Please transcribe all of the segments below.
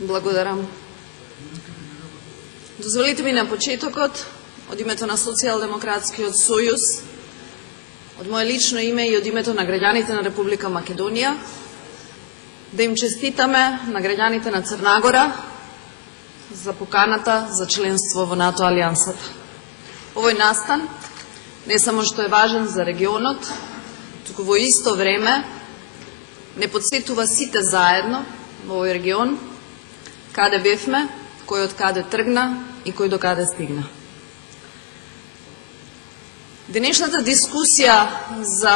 Благодарам. Дозволите ми на почетокот, од името на Социјалдемократскиот сојуз, од моје лично име и од името на граѓаните на Република Македонија, да им честитаме на граѓаните на Црна Гора за поканата за членство во НАТО алијансата. Овој настан не само што е важен за регионот, туку во исто време не подсетува сите заедно во овој регион каде бевме, кој од каде тргна и кој до каде стигна. Денешната дискусија за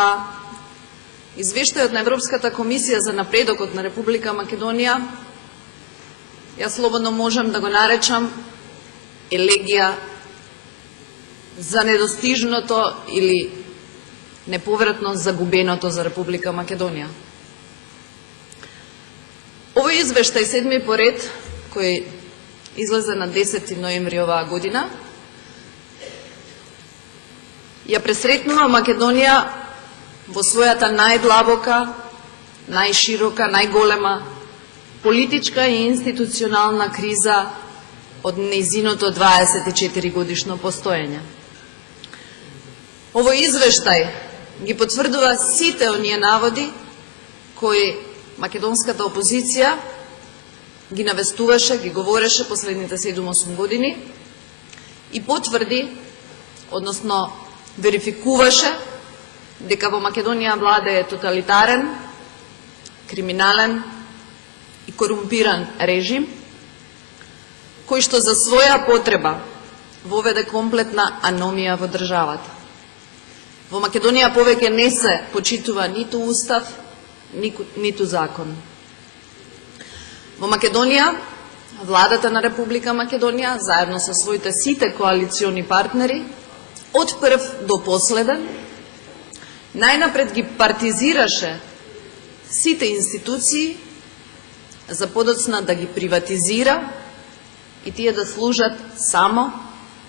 извештајот на Европската комисија за напредокот на Република Македонија, јас слободно можам да го наречам елегија за недостижното или неповратно загубеното за Република Македонија. Овој извештај, седми поред, кој излезе на 10 ноември оваа година, ја пресретнува Македонија во својата најдлабока, најширока, најголема политичка и институционална криза од нејзиното 24 годишно постоење. Овој извештај ги потврдува сите оние наводи кои македонската опозиција ги навестуваше, ги говореше последните 7-8 години и потврди, односно верификуваше дека во Македонија владее тоталитарен, криминален и корумпиран режим, кој што за своја потреба воведе комплетна аномија во државата. Во Македонија повеќе не се почитува ниту устав, ниту закон. Во Македонија, владата на Република Македонија, заедно со своите сите коалициони партнери, од прв до последен, најнапред ги партизираше сите институции за подоцна да ги приватизира и тие да служат само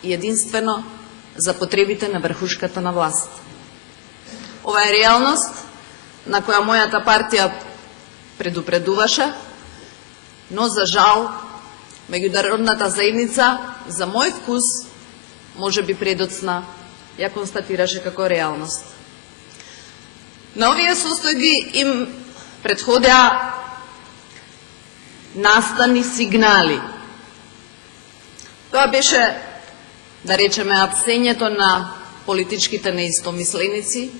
и единствено за потребите на врхушката на власт. Ова е реалност на која мојата партија предупредуваше, но за жал, меѓународната заедница, за мој вкус, може би предоцна, ја констатираше како реалност. На овие состојби им претходеа настани сигнали. Тоа беше, да речеме, апсењето на политичките неистомисленици,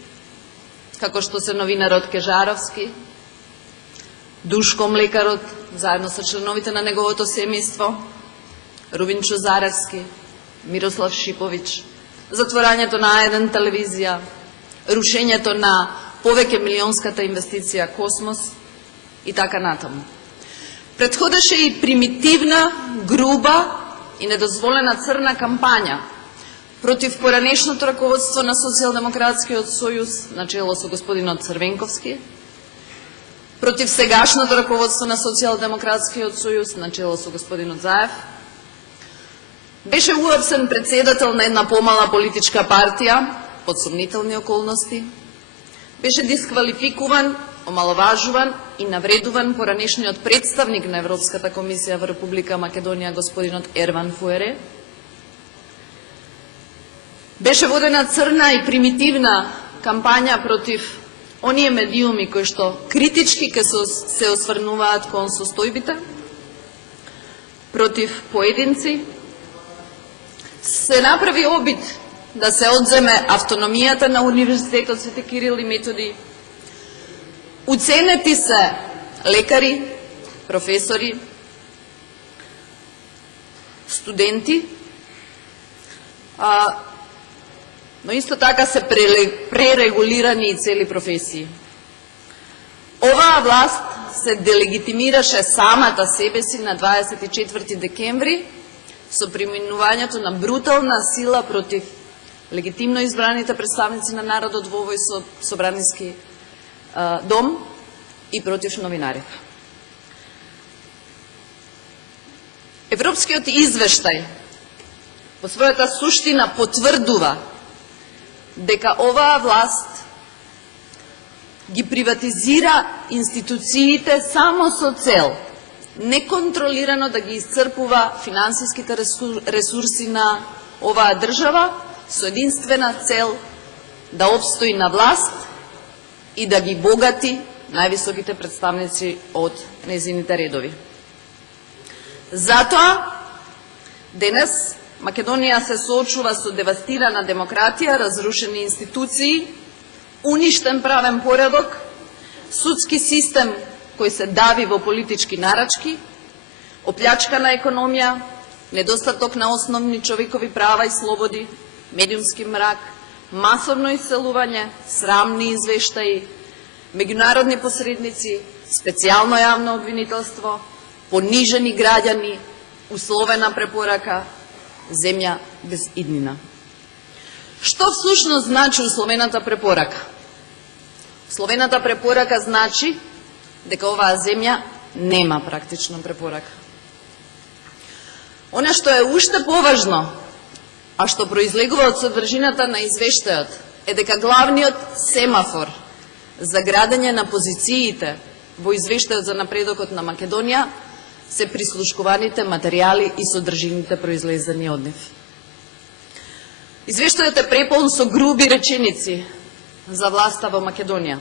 како што се новинарот Кежаровски, Душко Млекарот, заедно со членовите на неговото семејство, Рувин Чозаревски, Мирослав Шиповиќ, затворањето на А1 телевизија, рушењето на повеќе милионската инвестиција Космос и така натаму. Претходеше и примитивна, груба и недозволена црна кампања против поранешното раководство на Социјалдемократскиот сојуз, начело со господинот Црвенковски, против сегашното раководство на Социјалдемократскиот сојуз, начело со господинот Заев. Беше уапсен председател на една помала политичка партија под сомнителни околности. Беше дисквалификуван, омаловажуван и навредуван поранешниот представник на Европската комисија во Република Македонија, господинот Ерван Фуере. Беше водена црна и примитивна кампања против оние медиуми кои што критички се осврнуваат кон состојбите, против поединци. Се направи обид да се одземе автономијата на Универзитетот Свети Кирил и Методи. Уценети се лекари, професори, студенти, но исто така се пререгулирани и цели професии. Оваа власт се делегитимираше самата себе си на 24 декември со применувањето на брутална сила против легитимно избраните представници на народот во овој собраниски дом и против новинарите. Европскиот извештај по својата суштина потврдува дека оваа власт ги приватизира институциите само со цел неконтролирано да ги исцрпува финансиските ресурси на оваа држава со единствена цел да обстои на власт и да ги богати највисоките представници од незините редови. Затоа, денес Македонија се соочува со девастирана демократија, разрушени институции, уништен правен поредок, судски систем кој се дави во политички нарачки, оплячкана економија, недостаток на основни човекови права и слободи, медиумски мрак, масовно иселување, срамни извештаи, меѓународни посредници, специјално јавно обвинителство, понижени граѓани, условена препорака, земја без иднина. Што всушност значи условената препорака? Условената препорака значи дека оваа земја нема практична препорака. Она што е уште поважно, а што произлегува од содржината на извештајот, е дека главниот семафор за градење на позициите во извештајот за напредокот на Македонија се прислушкуваните материјали и содржините произлезени од нив. Извештајот е преполн со груби реченици за власта во Македонија.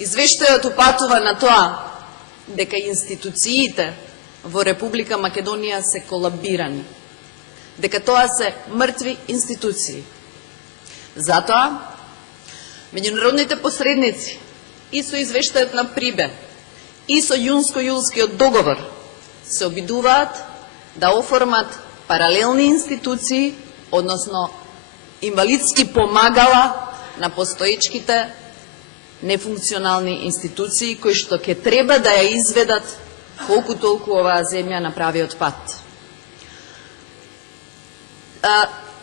Извештајот упатува на тоа дека институциите во Република Македонија се колабирани, дека тоа се мртви институции. Затоа, меѓународните посредници и со извештајот на Прибе и со јунско-јулскиот договор се обидуваат да оформат паралелни институции, односно инвалидски помагала на постоечките нефункционални институции кои што ќе треба да ја изведат колку толку оваа земја на правиот пат.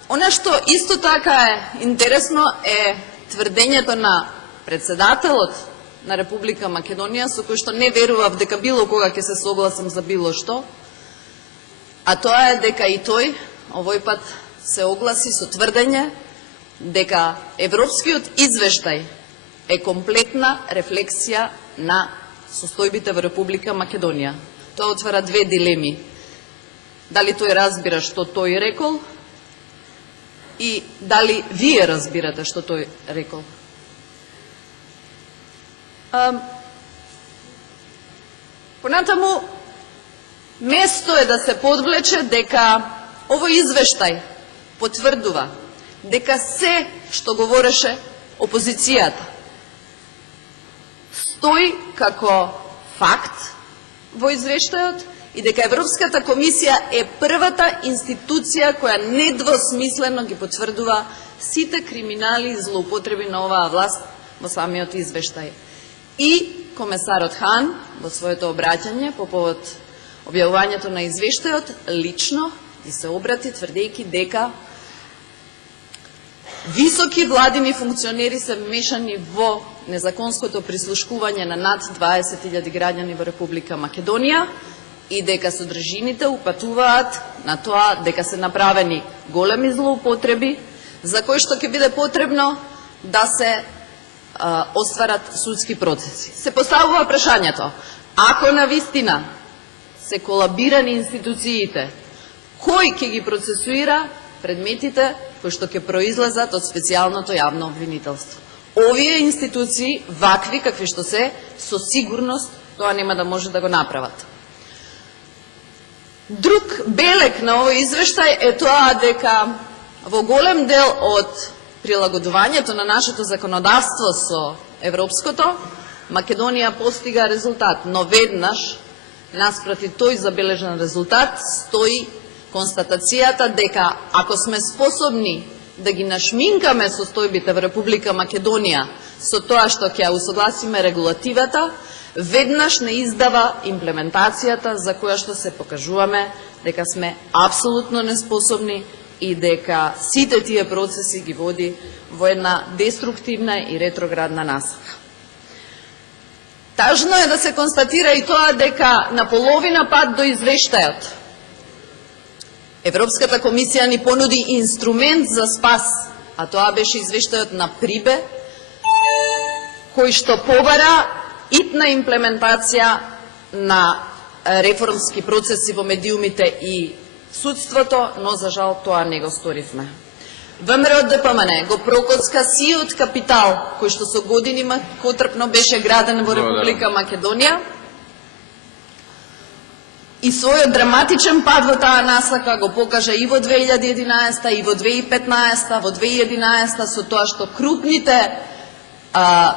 Она што исто така е интересно е тврдењето на председателот на Република Македонија, со кој што не верував дека било кога ќе се согласам за било што, а тоа е дека и тој овој пат се огласи со тврдење дека европскиот извештај е комплетна рефлексија на состојбите во Република Македонија. Тоа отвара две дилеми. Дали тој разбира што тој рекол и дали вие разбирате што тој рекол. Понатаму, место е да се подвлече дека овој извештај потврдува дека се што говореше опозицијата стои како факт во извештајот и дека Европската комисија е првата институција која недвосмислено ги потврдува сите криминали и злоупотреби на оваа власт во самиот извештај. И комесарот Хан во своето обраќање по повод објавувањето на извештајот лично и се обрати тврдејќи дека високи владини функционери се вмешани во незаконското прислушкување на над 20.000 граѓани во Република Македонија и дека содржините упатуваат на тоа дека се направени големи злоупотреби за кои што ќе биде потребно да се остварат судски процеси. Се поставува прашањето: ако навистина се колабирани институциите, кој ќе ги процесуира предметите кои што ќе произлезат од специјалното јавно обвинителство? Овие институции, вакви какви што се, со сигурност тоа нема да може да го направат. Друг белег на овој извештај е тоа дека во голем дел од прилагодувањето на нашето законодавство со европското, Македонија постига резултат, но веднаш наспроти тој забележан резултат стои констатацијата дека ако сме способни да ги нашминкаме состојбите во Република Македонија со тоа што ќе ја усогласиме регулативата, веднаш не издава имплементацијата за која што се покажуваме дека сме апсолутно неспособни и дека сите тие процеси ги води во една деструктивна и ретроградна насока. Тажно е да се констатира и тоа дека на половина пат до извештајот Европската комисија ни понуди инструмент за спас, а тоа беше извештајот на Прибе, кој што побара итна имплементација на реформски процеси во медиумите и судството, но за жал тоа не го сторивме. ВМРО ДПМН го прокоцка сиот капитал кој што со години котрпно беше граден во Република Македонија и својот драматичен пад во таа насака го покажа и во 2011, и во 2015, во 2011 со тоа што крупните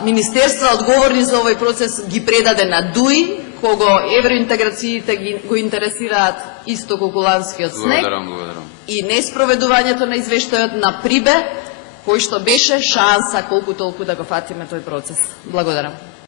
министерства одговорни за овој процес ги предаде на ДУИ, кого евроинтеграциите го интересираат исто колку ланскиот снег. Благодарам. И неспроведувањето на извештајот на Прибе, кој што беше шанса колку толку да го фатиме тој процес. Благодарам.